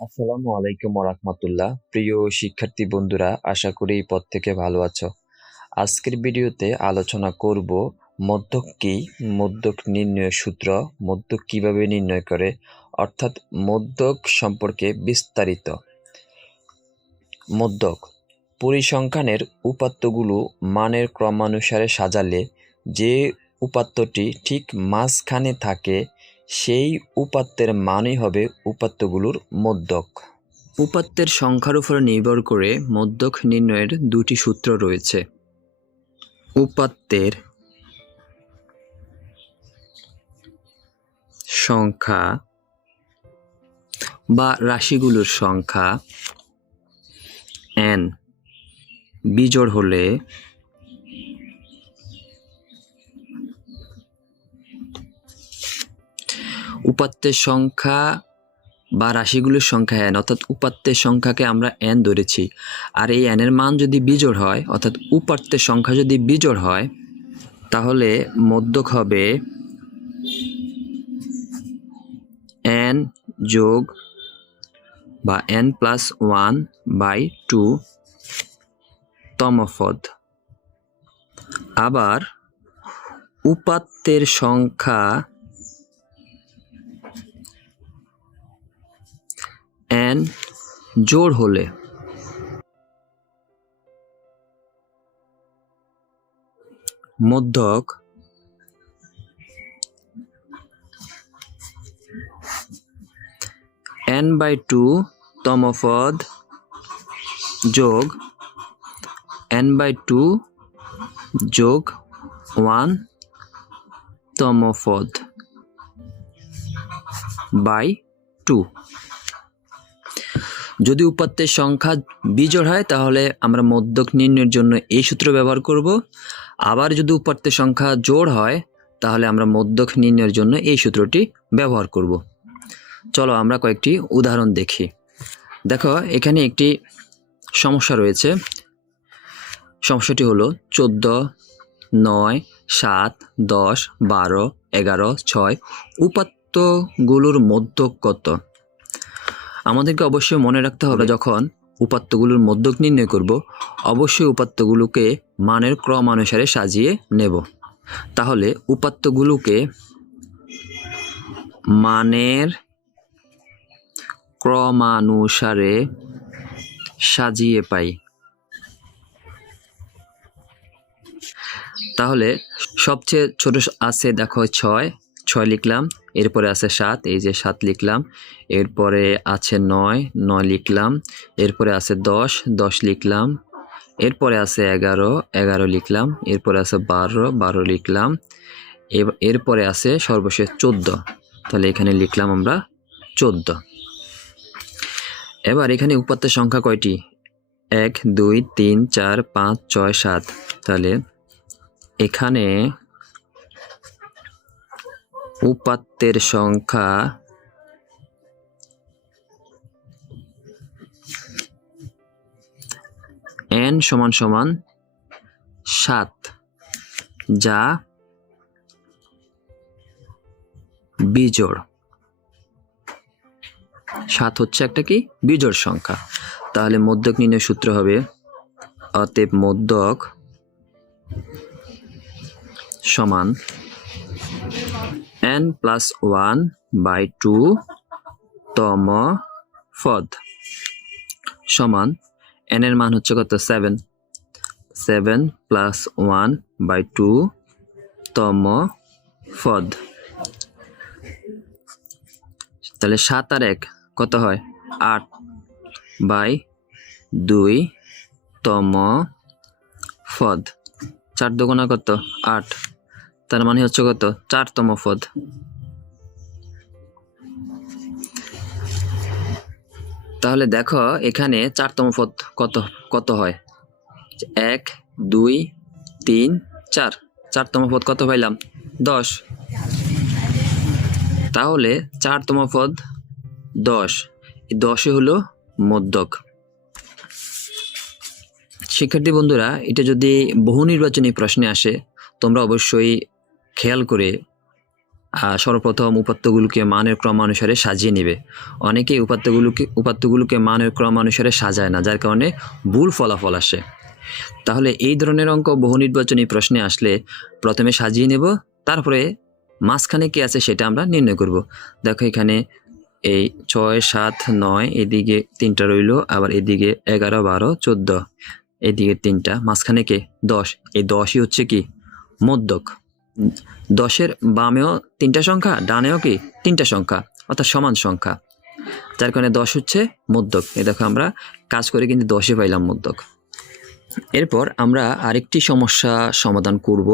আসসালামু আলাইকুম রাহমাতুল্লাহ প্রিয় শিক্ষার্থী বন্ধুরা, আশা করি এই পথ থেকে ভালো আছো। আজকের ভিডিওতে আলোচনা করব মধ্যক কি, মধ্যক নির্ণয় সূত্র, মধ্যক কীভাবে নির্ণয় করে, অর্থাৎ মধ্যক সম্পর্কে বিস্তারিত। মধ্যক, পরিসংখ্যানের উপাত্তগুলো মানের ক্রমানুসারে সাজালে যে উপাত্তটি ঠিক মাঝখানে থাকে সেই উপাত্তের মানই হবে উপাত্তগুলোর মধ্যক উপাত্তের সংখ্যার উপর নির্ভর করে মধ্যক নির্ণয়ের দুটি সূত্র রয়েছে। উপাত্তের সংখ্যা বা রাশিগুলোর সংখ্যা এন বিজোড় হলে উপাত্তের সংখ্যা বা রাশিগুলোর সংখ্যা এন অর্থাৎ উপাত্তের সংখ্যাকে আমরা এন ধরেছি। আর এই এনের মান যদি বিজোড় হয়, অর্থাৎ উপাত্তের সংখ্যা যদি বিজোড় হয়, তাহলে মধ্যক হবে এন যোগ বা N plus one by two তমফদ আবার উপাত্তের সংখ্যা এন জোড় হলে। মধ্যক এন বাই টু তমপদ যোগ এন বাই টু যোগ ওয়ান তমপদ বাই টু। যদি উপাত্তের সংখ্যা বিজোড় হয়, তাহলে আমরা মধ্যক নির্ণয়ের জন্য এই সূত্র ব্যবহার করব। আবার যদি উপাত্তের সংখ্যা জোড় হয়, তাহলে আমরা মধ্যক নির্ণয়ের জন্য এই সূত্রটি ব্যবহার করব। চলো আমরা কয়েকটি উদাহরণ দেখি। দেখো, এখানে একটি সমস্যা রয়েছে। সমস্যাটি হলো চোদ্দ, নয়, সাত, দশ, বারো, এগারো, ছয়। উপাত্তগুলোর মধ্যক কত? আমাদেরকে অবশ্যই মনে রাখতে হবে যখন উপাত্তগুলোর মধ্যক নির্ণয় করব অবশ্যই উপাত্তগুলোকে মানের ক্রমানুসারে সাজিয়ে নেব। তাহলে উপাত্তগুলোকে মানের ক্রমানুসারে সাজিয়ে পাই। তাহলে সবচেয়ে ছোট আছে দেখো ছয় ছয় লিখলাম, এরপরে আছে সাত, এই যে সাত লিখলাম, এরপরে আছে নয় নয় লিখলাম, এরপরে আছে দশ দশ লিখলাম, এরপরে আছে এগারো এগারো লিখলাম, এরপরে আছে বারো বারো লিখলাম এরপরে আছে সর্বশেষ চোদ্দ, তাহলে এখানে লিখলাম আমরা চোদ্দ। এবার এখানে উপাত্তের সংখ্যা কয়টি? এক, দুই, তিন, চার, পাঁচ, ছয়, সাত, তাহলে এখানে উপাত্তের সংখ্যা এন সমান সমান সাত, যা বিজোড়। সাত হচ্ছে একটা কি? বিজোড় সংখ্যা। তাহলে মধ্যক নির্ণয় সূত্র হবে অতএব মধ্যক সমান N plus one by two তম ফদ সমান এন এর মান হচ্ছে কত? Seven seven plus one by two তম ফদ তাহলে সাত আর এক কত হয়? আট বাই দুই তম ফদ চার কত? আট। তার মানে হচ্ছে কত? চারতম পদ। তাহলে দেখো, এখানে চারতম পদ কত কত হয়? এক, দুই, তিন, চার। চারতম পদ কত পাইলাম? দশ। তাহলে চারতম পদ দশ। দশে হলো মধ্যক শিক্ষার্থী বন্ধুরা, এটা যদি বহু নির্বাচনী প্রশ্নে আসে, তোমরা অবশ্যই খেয়াল করে সর্বপ্রথম উপাত্তগুলোকে মানের ক্রমানুসারে সাজিয়ে নেবে। অনেকেই উপাত্তগুলোকে উপাত্তগুলোকে মানের ক্রমানুসারে সাজায় না যার কারণে ভুল ফলাফল আসে। তাহলে এই ধরনের অঙ্ক বহু নির্বাচনী প্রশ্নে আসলে প্রথমে সাজিয়ে নেব তারপরে মাঝখানে কি আছে সেটা আমরা নির্ণয় করব। দেখো এখানে এই ছয় সাত নয় এদিকে তিনটা রইল আবার এদিকে এগারো বারো চোদ্দ এদিকে তিনটা। মাঝখানে কে? দশ। এই দশই হচ্ছে কি? মধ্যক। উম, দশের বামেও তিনটা সংখ্যা, ডানেও কি তিনটা সংখ্যা, অর্থাৎ সমান সংখ্যা। যার কারণে দশ হচ্ছে মধ্যক। এ দেখো আমরা কাজ করে কিন্তু দশে পাইলাম মধ্যক। এরপর আমরা আরেকটি সমস্যা সমাধান করব।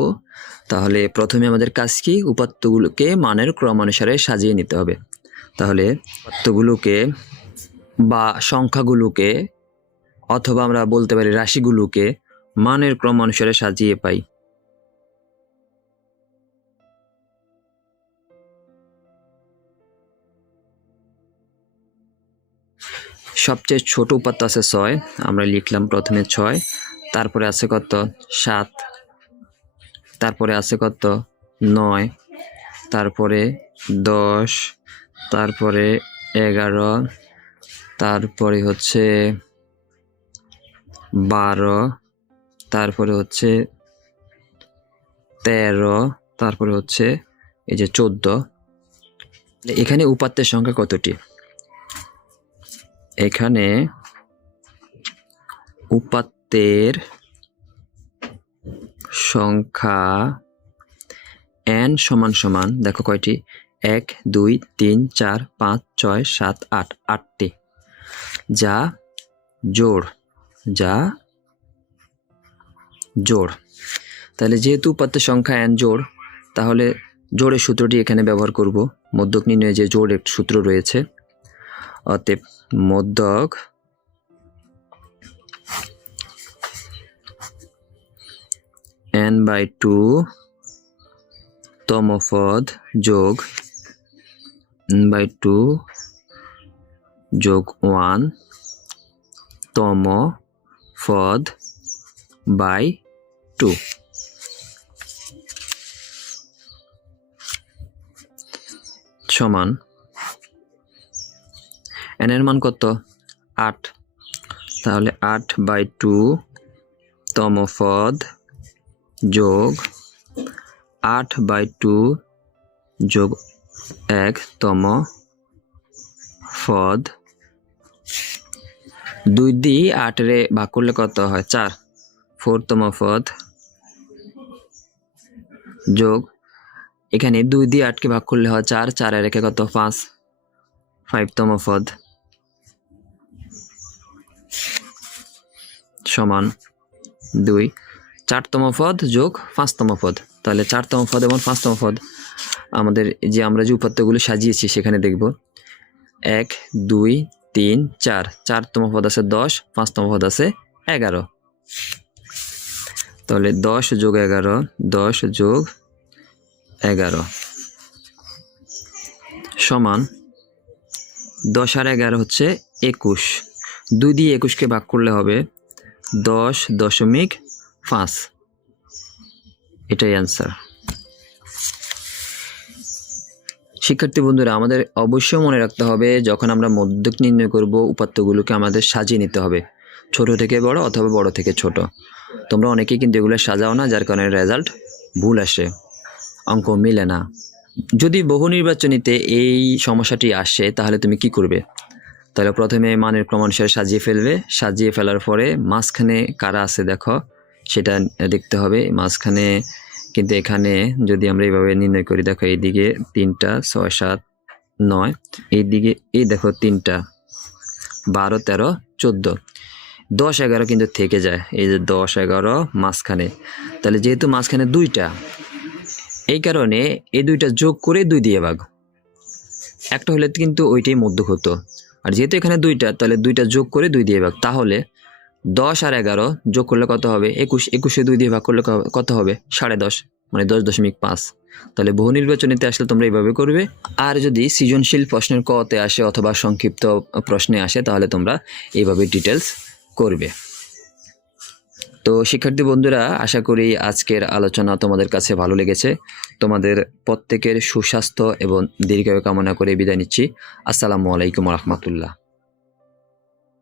তাহলে প্রথমে আমাদের কাজ কি? উপাত্তগুলোকে মানের ক্রমানুসারে সাজিয়ে নিতে হবে। তাহলে উপাত্তগুলোকে বা সংখ্যাগুলোকে অথবা আমরা বলতে পারি রাশিগুলোকে মানের ক্রমানুসারে সাজিয়ে পাই। সবচেয়ে ছোট উপাত্ত আছে ছয়। আমরা লিখলাম প্রথমে ছয়, তারপরে আছে কত? সাত, তারপরে আছে কত? নয়, তারপরে দশ, তারপরে এগারো, তারপরে হচ্ছে বারো, তারপরে হচ্ছে তেরো, তারপরে হচ্ছে এই যে চোদ্দ। এখানে উপাত্তের সংখ্যা কতটি? এখানে উপাত্তের সংখ্যা এন সমান সমান, দেখো কয়টি? এক, দুই, তিন, চার, পাঁচ, ছয়, সাত, আট, আটটি। যা জোড় যা জোড়। তাহলে যেহেতু উপাত্তের সংখ্যা এন জোড়, তাহলে জোড়ের সূত্রটি এখানে ব্যবহার করব। মধ্যক নির্ণয়ে যে জোড়ের সূত্র রয়েছে অতএব মধ্যক এন বাই টু তম পদ যোগ বাই টু যোগ ওয়ান তম পদ বাই টু সমান এন এর মান কত? আট। তাহলে আট বাই টু তম পদ যোগ আট বাই টু যোগ এক তম পদ দুই দিয়ে আটরে ভাগ করলে কত হয়? চার। ফোরতম পদ যোগ এখানে দুই দিয়ে আটকে ভাগ করলে হয় চার। চারে রেখে কত? পাঁচ। ফাইভতম পদ সমান দুই। চারতম পদ যোগ পাঁচতম পদ। তাহলে চারতম পদ এবং পাঁচতম পদ আমাদের যে আমরা যে উপাত্তগুলো সাজিয়েছি সেখানে দেখব। এক, দুই, তিন, চার। চারতম পদ আছে দশ, পাঁচতম পদ আছে এগারো। তাহলে দশ যোগ এগারো, দশ যোগ এগারো। সমান দশ আর এগারো হচ্ছে একুশ। দুই দিয়ে একুশকে ভাগ করলে হবে দশ দশমিক পাঁচ। এটাই অ্যান্সার শিক্ষার্থী বন্ধুরা, আমাদের অবশ্যই মনে রাখতে হবে, যখন আমরা মধ্যক নির্ণয় করব, উপাত্তগুলোকে আমাদের সাজিয়ে নিতে হবে। ছোট থেকে বড় অথবা বড় থেকে ছোট। তোমরা অনেকেই কিন্তু এগুলো সাজাও না, যার কারণে রেজাল্ট ভুল আসে, অঙ্ক মিলে না। যদি বহু নির্বাচনীতে এই সমস্যাটি আসে, তাহলে তুমি কি করবে? তাহলে প্রথমে মানের ক্রমানুসারে সাজিয়ে ফেলবে। সাজিয়ে ফেলার পরে মাঝখানে কারা আছে দেখো, সেটা দেখতে হবে। মাঝখানে কিন্তু এখানে যদি আমরা এইভাবে নির্ণয় করি, দেখো এইদিকে তিনটা, ছয়, সাত, নয়, এইদিকে এই দেখো তিনটা, বারো, তেরো, চোদ্দ। দশ, এগারো কিন্তু থেকে যায়। এই যে দশ, এগারো, মাঝখানে। তাহলে যেহেতু মাঝখানে দুইটা, এই কারণে এই দুইটা যোগ করে দুই দিয়ে ভাগ। একটা হলে কিন্তু ওইটাই মধ্য হতো আর যেহেতু এখানে দুইটা, তাহলে দুইটা যোগ করে দুই দিয়ে ভাগ। তাহলে দশ আর এগারো যোগ করলে কত হবে? একুশ, একুশে দুই দিয়ে ভাগ করলে কত হবে? সাড়ে দশ মানে দশ দশমিক পাঁচ। তাহলে বহু নির্বাচনীতে আসলে তোমরা এইভাবে করবে। আর যদি সৃজনশীল প্রশ্নের কতে আসে অথবা সংক্ষিপ্ত প্রশ্নে আসে, তাহলে তোমরা এইভাবে ডিটেলস করবে। তো শিক্ষার্থী বন্ধুরা, আশা করি আজকের আলোচনা তোমাদের কাছে ভালো লেগেছে। তোমাদের প্রত্যেকের সুস্বাস্থ্য এবং দীর্ঘায়ু কামনা করে বিদায় নিচ্ছি। আসসালামু আলাইকুম রহমতুল্লাহ।